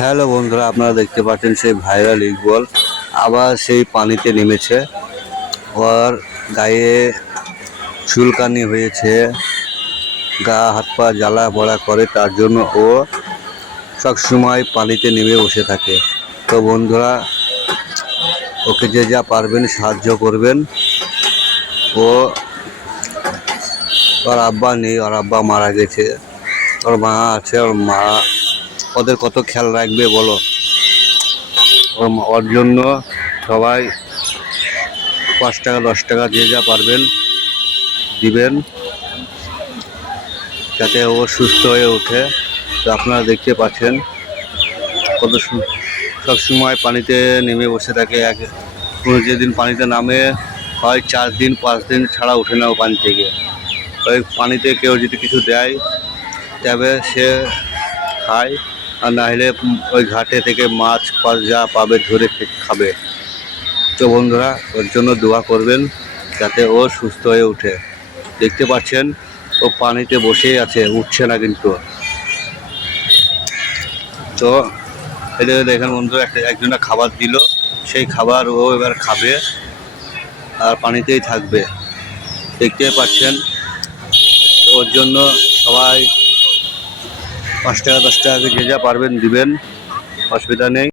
Hello বন্ধুরা, আপনারা দেখতে পাচ্ছেন সেই ভাইরাল ইগল আবার সেই পানিতে নেমেছে। ওর গায়ে চুলকানি হয়েছে, গা হাত পা জ্বালা পড়া করে, তার জন্য ও সব সময় পানিতে নেমে বসে থাকে। তো বন্ধুরা, ওকে যে যা পারবেন সাহায্য করবেন। ও ওর আব্বা নেই, ওর আব্বা মারা গেছে, ওর মা আছে। ওর মা ওদের কত খেয়াল রাখবে বলো। ওর জন্য সবাই 5 টাকা 10 টাকা যে যা পারবেন দিবেন, যাতে ও সুস্থ হয়ে ওঠে। তো আপনারা দেখতে পাচ্ছেন কত সব সময় পানিতে নেমে বসে থাকে। কোনো যেদিন পানিতে নামে হয় 4 দিন 5 দিন ছাড়া ওঠে না ও পানি থেকে। ওই পানিতে কেউ যদি কিছু দেয় তবে সে খায়, আর না হলে ওই ঘাটে থেকে মাছ যা পাবে ধরে খাবে। তো বন্ধুরা, ওর জন্য দোয়া করবেন যাতে ও সুস্থ হয়ে ওঠে। দেখতে পাচ্ছেন ও পানিতে বসেই আছে, উঠছে না কিন্তু। তো এটা দেখেন বন্ধুরা, একজনের খাবার দিল, সেই খাবার ও এবার খাবে আর পানিতেই থাকবে। দেখতে পাচ্ছেন। তো ওর জন্য সবাই 5 টাকা 10 টাকা যে যা পারবেন দিবেন, অসুবিধা নেই।